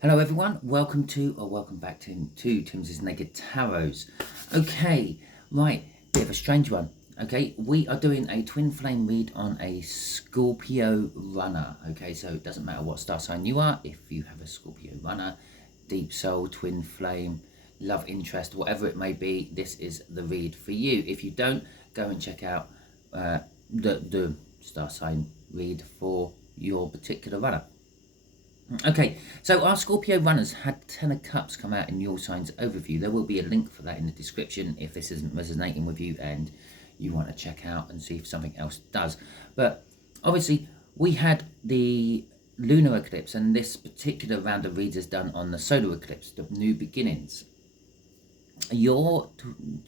Hello everyone, welcome back to Timsy Naked Tarots. Okay, right, bit of a strange one. Okay, we are doing a twin flame read on a Scorpio runner. Okay, so it doesn't matter what star sign you are, if you have a Scorpio runner, deep soul, twin flame, love interest, whatever it may be, this is the read for you. If you don't, go and check out the star sign read for your particular runner. Okay, so our Scorpio runners had Ten of Cups come out in your signs overview. There will be a link for that in the description if this isn't resonating with you and you want to check out and see if something else does. But obviously, we had the lunar eclipse, and this particular round of reads is done on the solar eclipse, the new beginnings. Your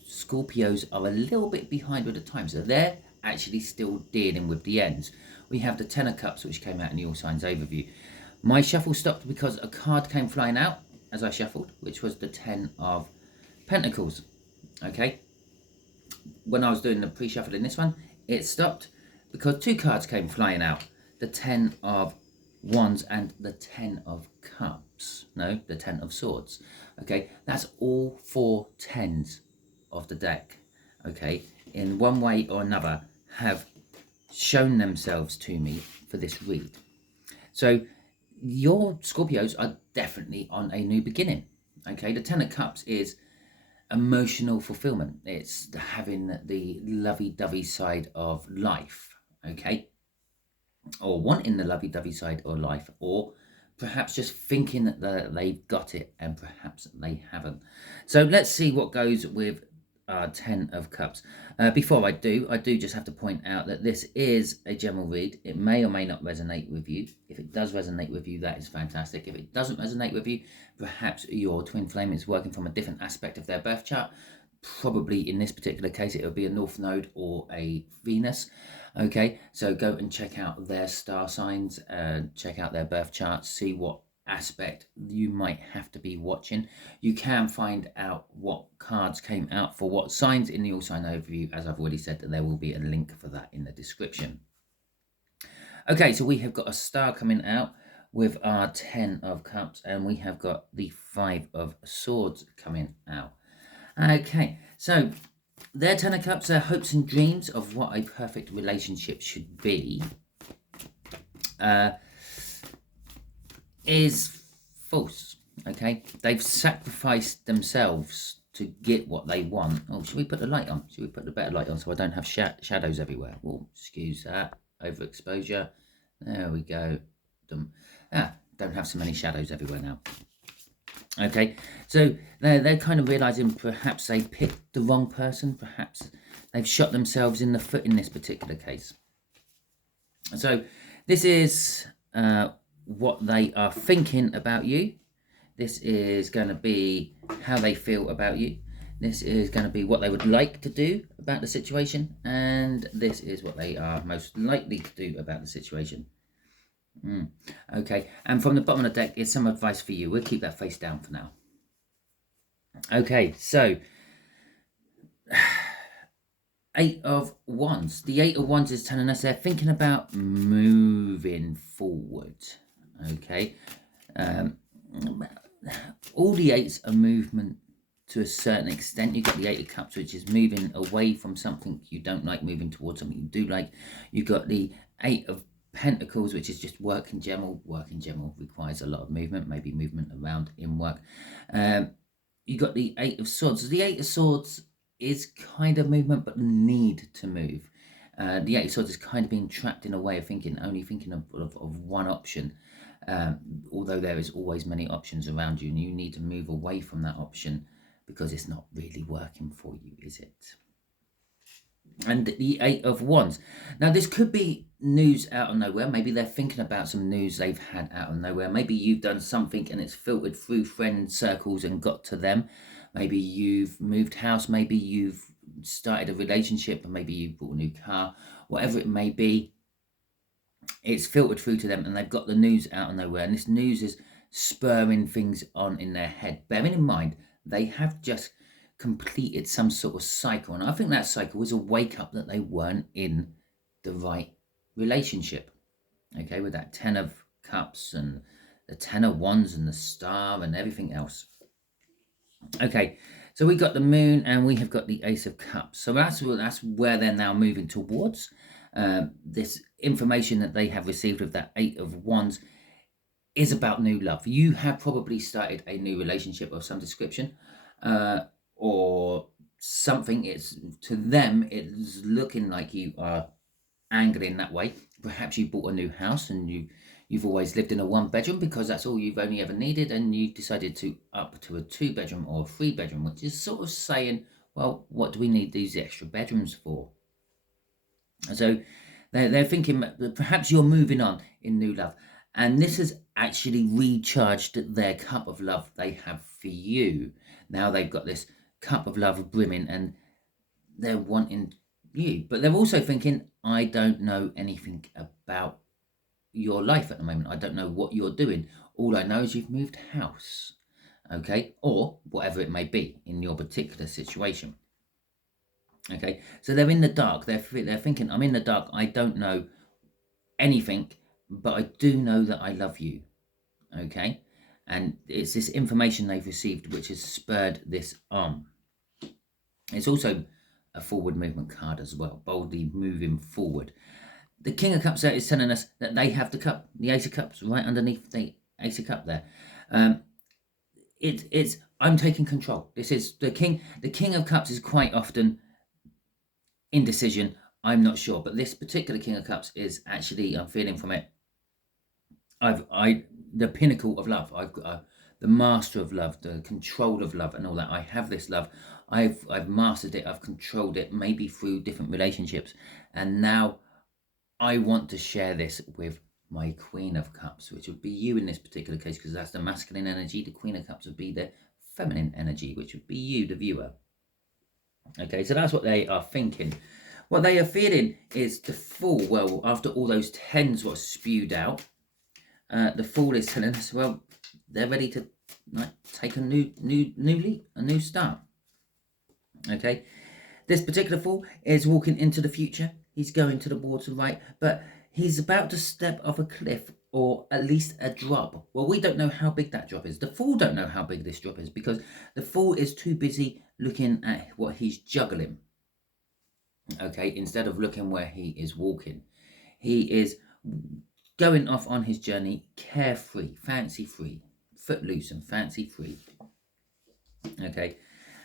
Scorpios are a little bit behind with the time, so they're actually still dealing with the ends. We have the Ten of Cups, which came out in your signs overview. My shuffle stopped because a card came flying out as I shuffled, which was the Ten of Pentacles. Okay. When I was doing the pre-shuffle in this one, it stopped because two cards came flying out. The Ten of Wands and the Ten of Cups. No, the Ten of Swords. Okay, that's all four tens of the deck. Okay, in one way or another have shown themselves to me for this read. So your Scorpios are definitely on a new beginning. Okay, the Ten of Cups is emotional fulfillment. It's having the lovey-dovey side of life. Okay, or wanting the lovey-dovey side of life, or perhaps just thinking that they've got it and perhaps they haven't. So let's see what goes with Ten of Cups. Before I do just have to point out that this is a general read. It may or may not resonate with you. If it does resonate with you, that is fantastic. If it doesn't resonate with you, perhaps your twin flame is working from a different aspect of their birth chart. Probably in this particular case, it would be a North Node or a Venus. Okay, so go and check out their star signs, check out their birth charts, see what aspect you might have to be watching. You can find out what cards came out for what signs in the all sign overview. As I've already said, that there will be a link for that in the description. Okay, so we have got a star coming out with our Ten of Cups, and we have got the Five of Swords coming out. Okay, so their Ten of Cups, their hopes and dreams of what a perfect relationship should be, is false. Okay, they've sacrificed themselves to get what they want. Oh, should we put the light on? Should we put the better light on so I don't have shadows everywhere? Oh, excuse that. Overexposure. There we go. Don't have so many shadows everywhere now. Okay, so they're kind of realizing perhaps they picked the wrong person. Perhaps they've shot themselves in the foot in this particular case. So this is what they are thinking about you. This is going to be how they feel about you. This is going to be what they would like to do about the situation. And this is what they are most likely to do about the situation. Okay, and from the bottom of the deck is some advice for you. We'll keep that face down for now. Okay, so Eight of Wands. The Eight of Wands is telling us they're thinking about moving forward. Okay, all the eights are movement to a certain extent. You've got the Eight of Cups, which is moving away from something you don't like, moving towards something you do like. You've got the Eight of Pentacles, which is just work in general. Work in general requires a lot of movement, maybe movement around in work. You got the Eight of Swords. The Eight of Swords is kind of movement, but need to move. The Eight of Swords is kind of being trapped in a way of thinking, only thinking of one option. Although there is always many options around you, and you need to move away from that option because it's not really working for you, is it? And the Eight of Wands. Now, this could be news out of nowhere. Maybe they're thinking about some news they've had out of nowhere. Maybe you've done something and it's filtered through friend circles and got to them. Maybe you've moved house. Maybe you've started a relationship, or maybe you've bought a new car. Whatever it may be, it's filtered through to them and they've got the news out of nowhere. And this news is spurring things on in their head. Bearing in mind, they have just completed some sort of cycle, and I think that cycle was a wake up that they weren't in the right relationship. Okay, with that Ten of Cups and the Ten of Wands and the Star and everything else. Okay, so we got the Moon and we have got the Ace of Cups. So that's where they're now moving towards. This information that they have received with that Eight of Wands is about new love. You have probably started a new relationship of some description, or something. It's to them, it's looking like you are angling that way. Perhaps you bought a new house and you've always lived in a 1-bedroom because that's all you've only ever needed, and you decided to up to a 2-bedroom or a 3-bedroom, which is sort of saying, well, what do we need these extra bedrooms for? So they're thinking perhaps you're moving on in new love, and this has actually recharged their cup of love they have for you. Now they've got this cup of love brimming and they're wanting you, but they're also thinking, I don't know anything about your life at the moment. I don't know what you're doing. All I know is you've moved house, okay, or whatever it may be in your particular situation. Okay, so they're in the dark. They're thinking, I'm in the dark. I don't know anything, but I do know that I love you. Okay, and it's this information they've received which has spurred this on. It's also a forward movement card as well, boldly moving forward. The King of Cups there is telling us that they have the cup, the Ace of Cups, right underneath the Ace of Cup there. It's I'm taking control. This is the King. The King of Cups is quite often indecision. I'm not sure, but this particular King of Cups is actually, I'm feeling from it, the pinnacle of love. I've got the master of love, the control of love, and all that. I have this love. I've mastered it. I've controlled it, maybe through different relationships, and now I want to share this with my Queen of Cups, which would be you in this particular case, because that's the masculine energy. The Queen of Cups would be the feminine energy, which would be you, the viewer. Okay, so that's what they are thinking. What they are feeling is the Fool. Well, after all those tens were spewed out, the Fool is telling us, well, they're ready to take a new leap, a new start. Okay, this particular Fool is walking into the future. He's going to the water, right? But he's about to step off a cliff, or at least a drop. Well, we don't know how big that drop is. The Fool don't know how big this drop is, because the Fool is too busy looking at what he's juggling. Okay, instead of looking where he is walking. He is going off on his journey carefree, fancy-free, footloose and fancy-free. Okay,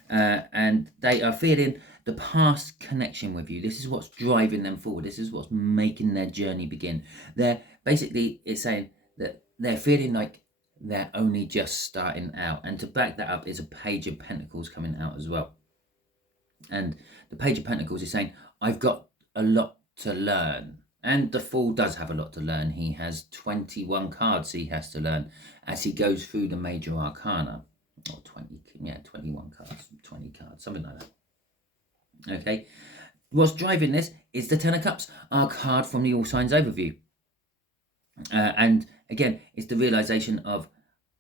and they are feeling the past connection with you. This is what's driving them forward. This is what's making their journey begin. They're basically, it's saying that they're feeling like they're only just starting out. And to back that up is a Page of Pentacles coming out as well. And the Page of Pentacles is saying, I've got a lot to learn. And the Fool does have a lot to learn. He has 21 cards he has to learn as he goes through the major arcana. Or 21 cards, 20 cards, something like that. Okay, what's driving this is the Ten of Cups, our card from the All Signs Overview. And again, it's the realization of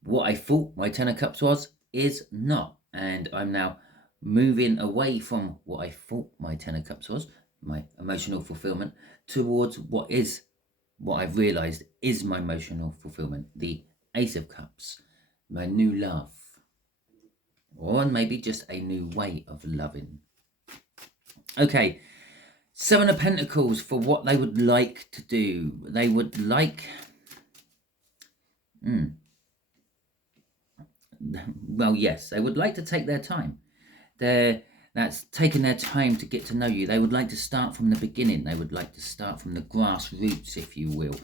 what I thought my Ten of Cups was is not. And I'm now moving away from what I thought my Ten of Cups was, my emotional fulfillment, towards what I've realized is my emotional fulfillment, the Ace of Cups, my new love, or maybe just a new way of loving. Okay, Seven of Pentacles for what they would like to do. They would like... Well, yes, they would like to take their time. That's taking their time to get to know you. They would like to start from the beginning. They would like to start from the grassroots, if you will,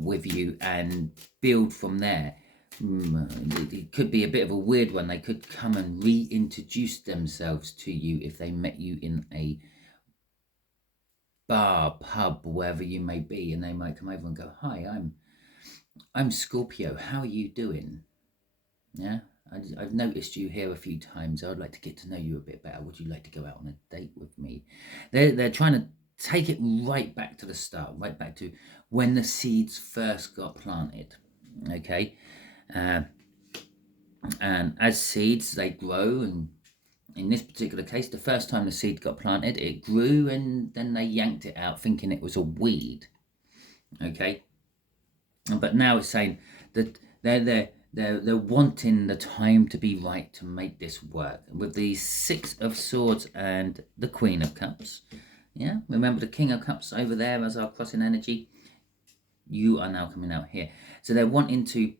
with you, and build from there. It could be a bit of a weird one. They could come and reintroduce themselves to you if they met you in a bar, pub, wherever you may be, and they might come over and go, hi, I'm Scorpio, how are you doing? Yeah, I've noticed you here a few times. I'd like to get to know you a bit better. Would you like to go out on a date with me? They're trying to take it right back to the start, right back to when the seeds first got planted. Okay, and as seeds, they grow, and in this particular case, the first time the seed got planted, it grew, and then they yanked it out thinking it was a weed. Okay, but now it's saying that they're wanting the time to be right to make this work. With the Six of Swords and the Queen of Cups, yeah, remember the King of Cups over there as our crossing energy. You are now coming out here, so they're wanting to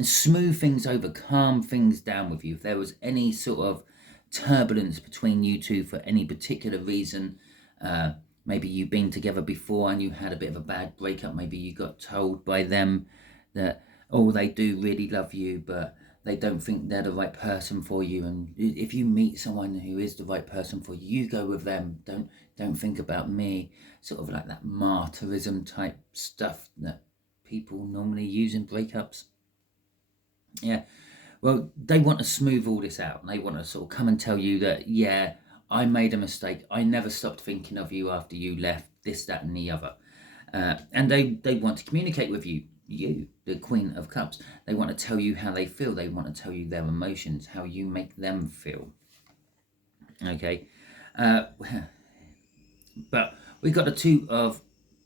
smooth things over, calm things down with you. If there was any sort of turbulence between you two for any particular reason, maybe you've been together before and you had a bit of a bad breakup, maybe you got told by them that, oh, they do really love you, but they don't think they're the right person for you, and if you meet someone who is the right person for you, you go with them, don't think about me. Sort of like that martyrism type stuff that people normally use in breakups. Yeah, well, they want to smooth all this out, and they want to sort of come and tell you that, yeah, I made a mistake. I never stopped thinking of you after you left, this, that, and the other. And they want to communicate with you, the Queen of Cups. They want to tell you how they feel. They want to tell you their emotions, how you make them feel. Okay. But we've got the Two of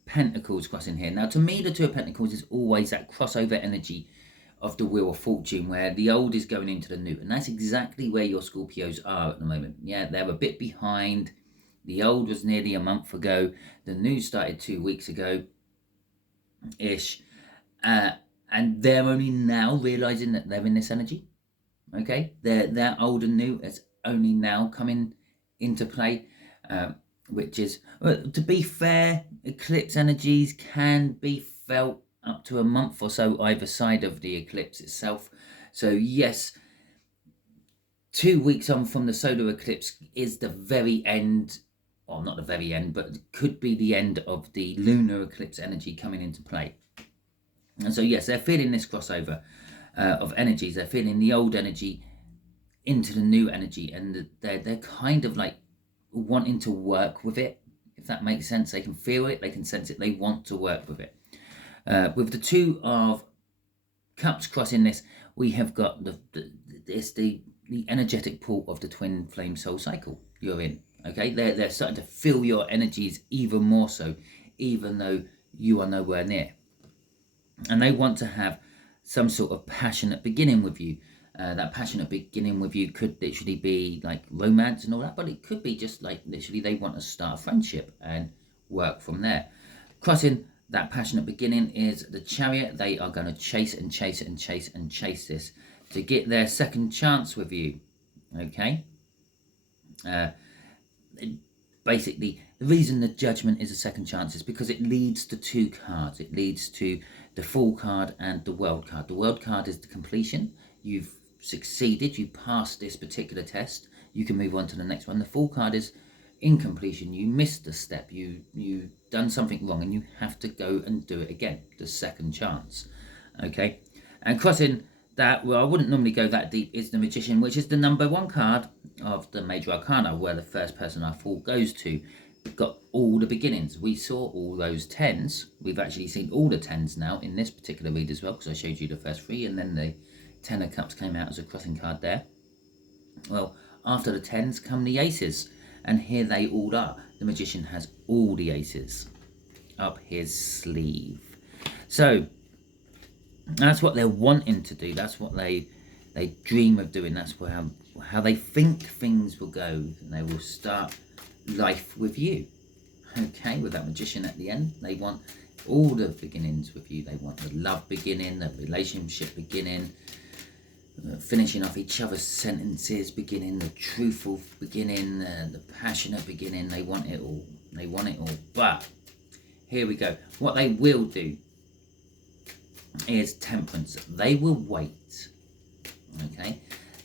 Pentacles crossing here. Now, to me, the Two of Pentacles is always that crossover energy of the Wheel of Fortune, where the old is going into the new, and that's exactly where your Scorpios are at the moment. Yeah, they're a bit behind. The old was nearly a month ago. The new started 2 weeks ago ish, and they're only now realizing that they're in this energy. Okay, their old and new is only now coming into play, which is, to be fair, eclipse energies can be felt up to a month or so either side of the eclipse itself. So yes, 2 weeks on from the solar eclipse is the very end, well, not the very end, but it could be the end of the lunar eclipse energy coming into play. And so yes, they're feeling this crossover of energies. They're feeling the old energy into the new energy, and they're kind of like wanting to work with it, if that makes sense. They can feel it, they can sense it, they want to work with it. With the Two of Cups crossing this, we have got the energetic pull of the twin flame soul cycle you're in. Okay, they're starting to feel your energies even more so, even though you are nowhere near. And they want to have some sort of passionate beginning with you. That passionate beginning with you could literally be like romance and all that, but it could be just like literally they want to start a friendship and work from there. Crossing that passionate beginning is the Chariot. They are going to chase and chase and chase and chase this to get their second chance with you. Okay. Basically, the reason the Judgment is a second chance is because it leads to two cards. It leads to the Fool card and the World card. The World card is the completion. You've succeeded. You passed this particular test. You can move on to the next one. The Fool card is incompletion. You missed a step. You done something wrong, and you have to go and do it again. The second chance. Okay, and crossing that, well, I wouldn't normally go that deep, is the Magician, which is the number one card of the Major Arcana, where the first person I thought goes to. We've got all the beginnings. We saw all those tens. We've actually seen all the tens now in this particular read as well, because I showed you the first three, and then the Ten of Cups came out as a crossing card there. Well, after the tens come the aces, and here they all are. The Magician has all the aces up his sleeve. So that's what they're wanting to do. That's what they dream of doing. That's how they think things will go, and they will start life with you. Okay, with that Magician at the end, they want all the beginnings with you. They want the love beginning, the relationship beginning, finishing off each other's sentences beginning, the truthful beginning, the passionate beginning. They want it all. They want it all. But here we go. What they will do is Temperance. They will wait. Okay,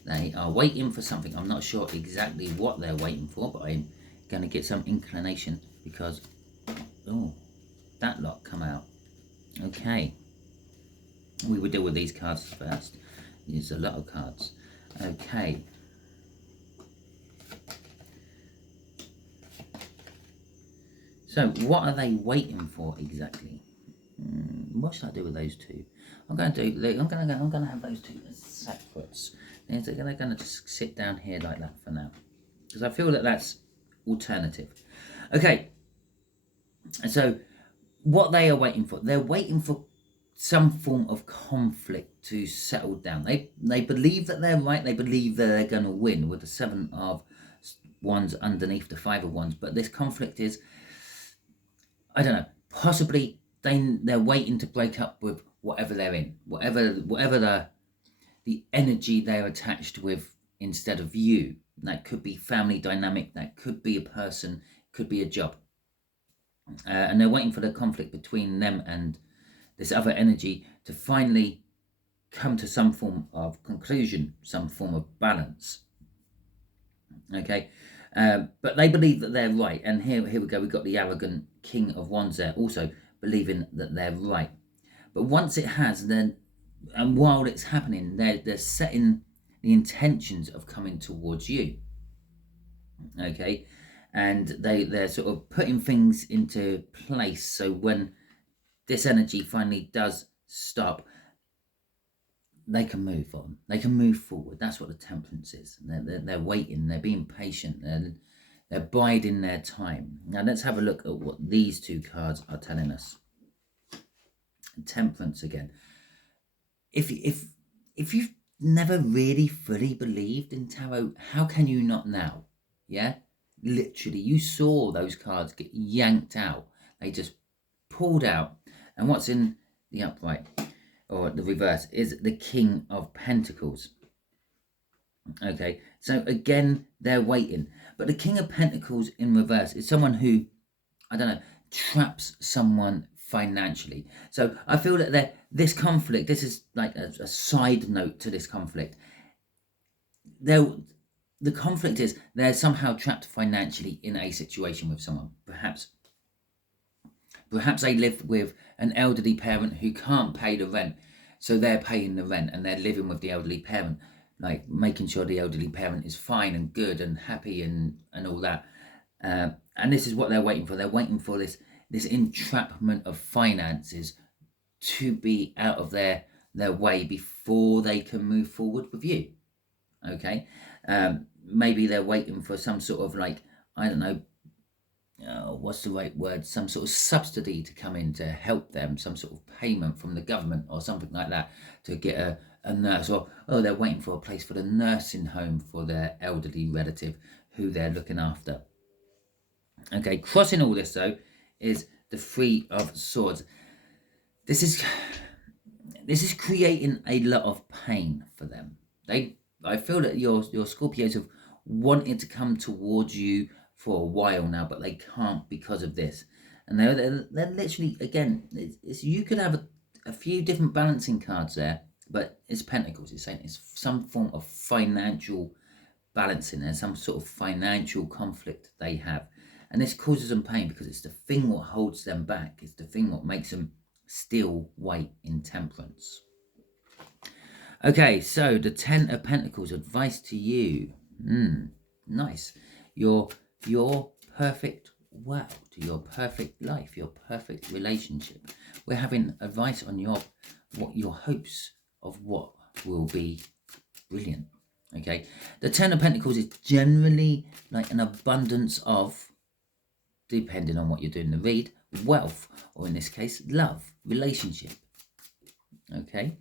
they are waiting for something. I'm not sure exactly what they're waiting for, but I'm going to get some inclination, because oh, that lot come out. Okay, we will deal with these cards first. There's a lot of cards. Okay, so what are they waiting for exactly? What should I do with those two? I'm going to have those two as separates. They're going to just sit down here like that for now, because I feel that that's alternative. Okay, so what they are waiting for, they're waiting for some form of conflict to settle down. They believe that they're right. They believe that they're going to win with the 7 of Wands underneath the 5 of Wands. But this conflict is, I don't know, possibly they're waiting to break up with whatever they're in, whatever the energy they're attached with instead of you. That could be family dynamic. That could be a person. Could be a job. And they're waiting for the conflict between them and this other energy to finally come to some form of conclusion, some form of balance. Okay, but they believe that they're right, and here we go. We've got the arrogant King of Wands there, also believing that they're right. But once it has, then, and while it's happening, they're setting the intentions of coming towards you. Okay, and they're sort of putting things into place. So when this energy finally does stop, they can move on. They can move forward. That's what the temperance is. They're waiting. They're being patient. They're biding their time. Now let's have a look at what these 2 cards are telling us. Temperance again. If you've never really fully believed in tarot, how can you not now? Yeah, literally, you saw those cards get yanked out. They just pulled out, and what's in the upright or the reverse is the King of Pentacles. Okay, so again, they're waiting. But the King of Pentacles in reverse is someone who, I don't know, traps someone financially. So I feel that this conflict, this is like a side note to this conflict. The conflict is they're somehow trapped financially in a situation with someone. Perhaps they live with an elderly parent who can't pay the rent, so they're paying the rent and they're living with the elderly parent, like making sure the elderly parent is fine and good and happy and all that. And this is what they're waiting for. They're waiting for this entrapment of finances to be out of their way before they can move forward with you. Okay, maybe they're waiting for some sort of, like, I don't know, what's the right word, some sort of subsidy to come in to help them, some sort of payment from the government or something like that to get a nurse, or they're waiting for a place for the nursing home for their elderly relative who they're looking after. Okay, crossing all this though is the 3 of Swords. This is creating a lot of pain for them. I feel that your Scorpios have wanted to come towards you for a while now, but they can't because of this. And they're literally, again, you could have a few different balancing cards there, but it's Pentacles. It's saying it's some form of financial balancing. There's some sort of financial conflict they have. And this causes them pain because it's the thing what holds them back. It's the thing what makes them still wait in temperance. Okay, so the 10 of Pentacles, advice to you. Nice. Your perfect world, your perfect life, your perfect relationship. We're having advice on your hopes of what will be brilliant. Okay, the 10 of Pentacles is generally like an abundance of, depending on what you're doing the read, wealth, or in this case, love, relationship. Okay,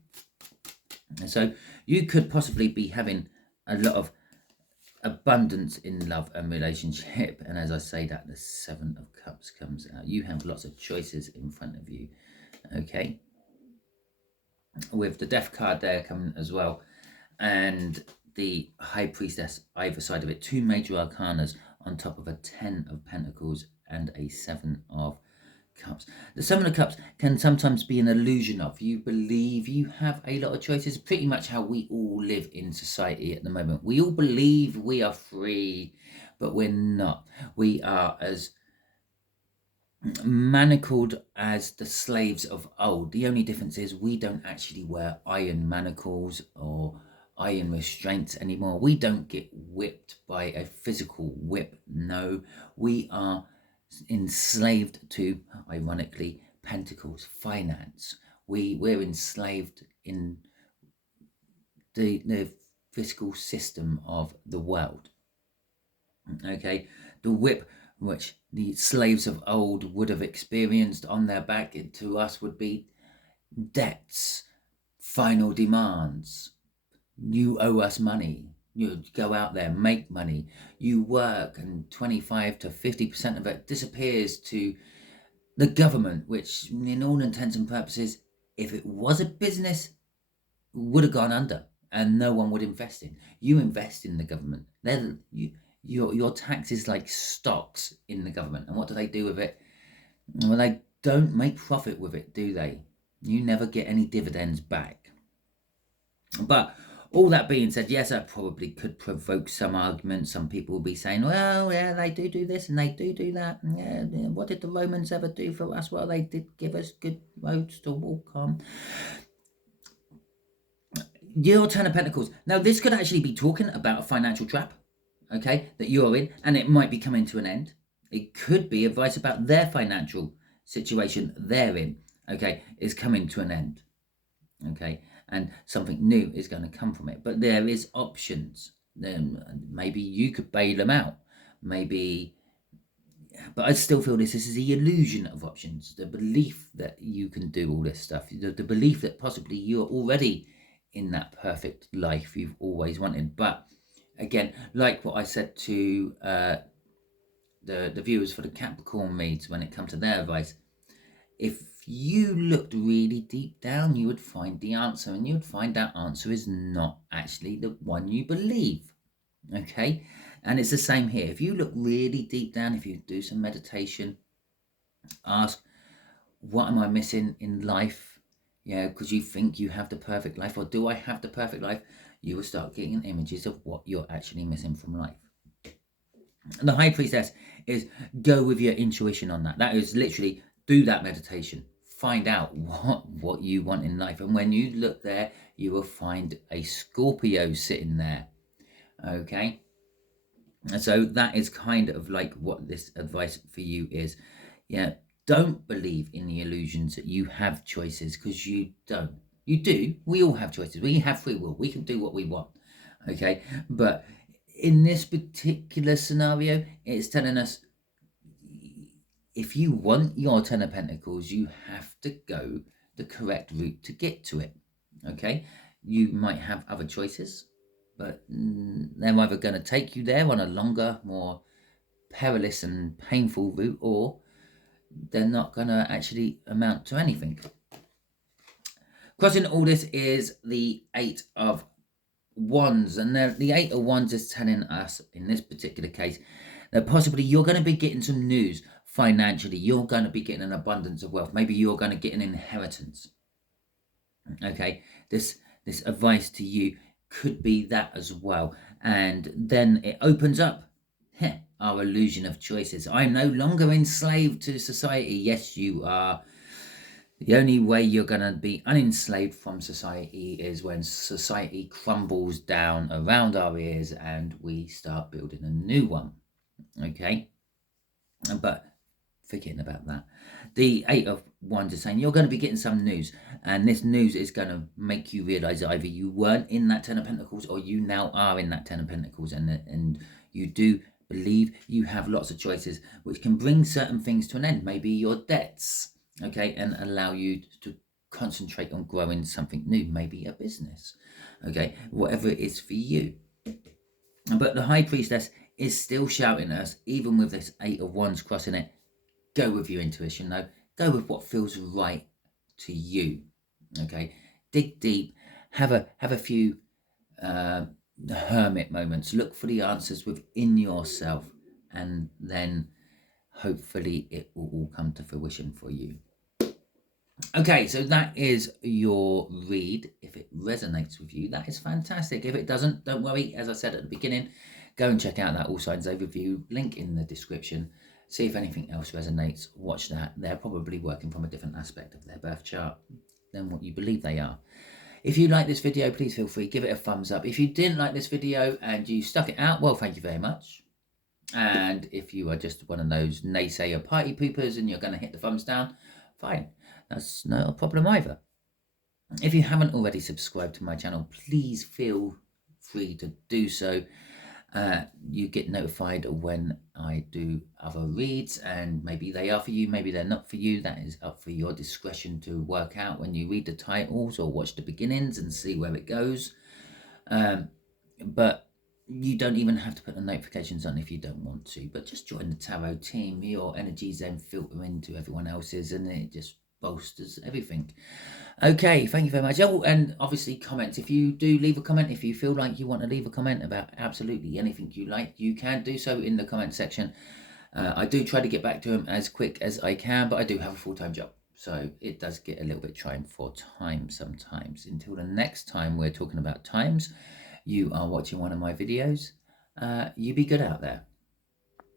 and so you could possibly be having a lot of abundance in love and relationship, and as I say that, the 7 of Cups comes out. You have lots of choices in front of you. Okay, with the Death card there coming as well, and the High Priestess either side of it, 2 major arcanas on top of a 10 of Pentacles and a 7 of Cups. The 7 of Cups can sometimes be an illusion of, you believe you have a lot of choices. Pretty much how we all live in society at the moment. We all believe we are free, but we're not. We are as manacled as the slaves of old. The only difference is we don't actually wear iron manacles or iron restraints anymore. We don't get whipped by a physical whip. No, we are enslaved to, ironically, Pentacles, finance. We're enslaved in the fiscal system of the world. Okay, the whip which the slaves of old would have experienced on their back, to us would be debts, final demands. You owe us money. You go out there, make money. You work, and 25 to 50% of it disappears to the government, which, in all intents and purposes, if it was a business, would have gone under, and no one would invest in. You invest in the government. Your tax is like stocks in the government, and what do they do with it? Well, they don't make profit with it, do they? You never get any dividends back. But all that being said, yes, I probably could provoke some arguments. Some people will be saying, well, yeah, they do this and they do that. Yeah, what did the Romans ever do for us? Well, they did give us good roads to walk on. Your Ten of Pentacles. Now, this could actually be talking about a financial trap, okay, that you're in, and it might be coming to an end. It could be advice about their financial situation they're in, okay, is coming to an end, okay, and something new is going to come from it. But there is options. Then maybe you could bail them out. Maybe, but I still feel this is the illusion of options, the belief that you can do all this stuff, the belief that possibly you're already in that perfect life you've always wanted. But again, like what I said to the viewers for the Capricorn reads when it comes to their advice, if you looked really deep down, you would find the answer, and you would find that answer is not actually the one you believe. Okay, and it's the same here. If you look really deep down, if you do some meditation, ask, what am I missing in life? Yeah, because you think you have the perfect life, or do I have the perfect life? You will start getting images of what you're actually missing from life. The High Priestess is go with your intuition on that. That is literally do that meditation. Find out what you want in life. And when you look there, you will find a Scorpio sitting there. Okay? And so that is kind of like what this advice for you is. Yeah, don't believe in the illusions that you have choices, because you don't. You do. We all have choices. We have free will. We can do what we want. Okay? But in this particular scenario, it's telling us if you want your Ten of Pentacles, you have to go the correct route to get to it. Okay? You might have other choices, but they're either going to take you there on a longer, more perilous and painful route, or they're not going to actually amount to anything. Crossing all this is the Eight of Wands, and the Eight of Wands is telling us in this particular case that possibly you're going to be getting some news financially. You're going to be getting an abundance of wealth. Maybe you're going to get an inheritance. Okay, this advice to you could be that as well. And then it opens up our illusion of choices. I'm no longer enslaved to society. Yes, you are. The only way you're going to be unenslaved from society is when society crumbles down around our ears and we start building a new one. Okay? But forgetting about that. The Eight of Wands is saying you're going to be getting some news, and this news is going to make you realise either you weren't in that Ten of Pentacles or you now are in that Ten of Pentacles, and you do believe you have lots of choices which can bring certain things to an end, maybe your debts, okay, and allow you to concentrate on growing something new, maybe a business, okay, whatever it is for you. But the High Priestess is still shouting at us, even with this Eight of Wands crossing it, go with your intuition though, go with what feels right to you, okay, dig deep, have a few hermit moments, look for the answers within yourself, and then hopefully it will all come to fruition for you. Okay, so that is your read. If it resonates with you, that is fantastic. If it doesn't, don't worry. As I said at the beginning, go and check out that All Signs Overview, link in the description. See if anything else resonates, watch that. They're probably working from a different aspect of their birth chart than what you believe they are. If you like this video, please feel free, give it a thumbs up. If you didn't like this video and you stuck it out, well, thank you very much. And if you are just one of those naysayer party poopers and you're going to hit the thumbs down, fine. That's not a problem either. If you haven't already subscribed to my channel, please feel free to do so. You get notified when I do other reads, and maybe they are for you, maybe they're not for you. That is up for your discretion to work out when you read the titles or watch the beginnings and see where it goes. But you don't even have to put the notifications on if you don't want to, but just join the tarot team. Your energies then filter into everyone else's, and it just bolsters everything. Okay, thank you very much. Oh, and obviously comments. If you do leave a comment, if you feel like you want to leave a comment about absolutely anything you like, you can do so in the comment section. I do try to get back to them as quick as I can, but I do have a full-time job, so it does get a little bit trying for time sometimes. Until the next time we're talking about times, you are watching one of my videos. You be good out there.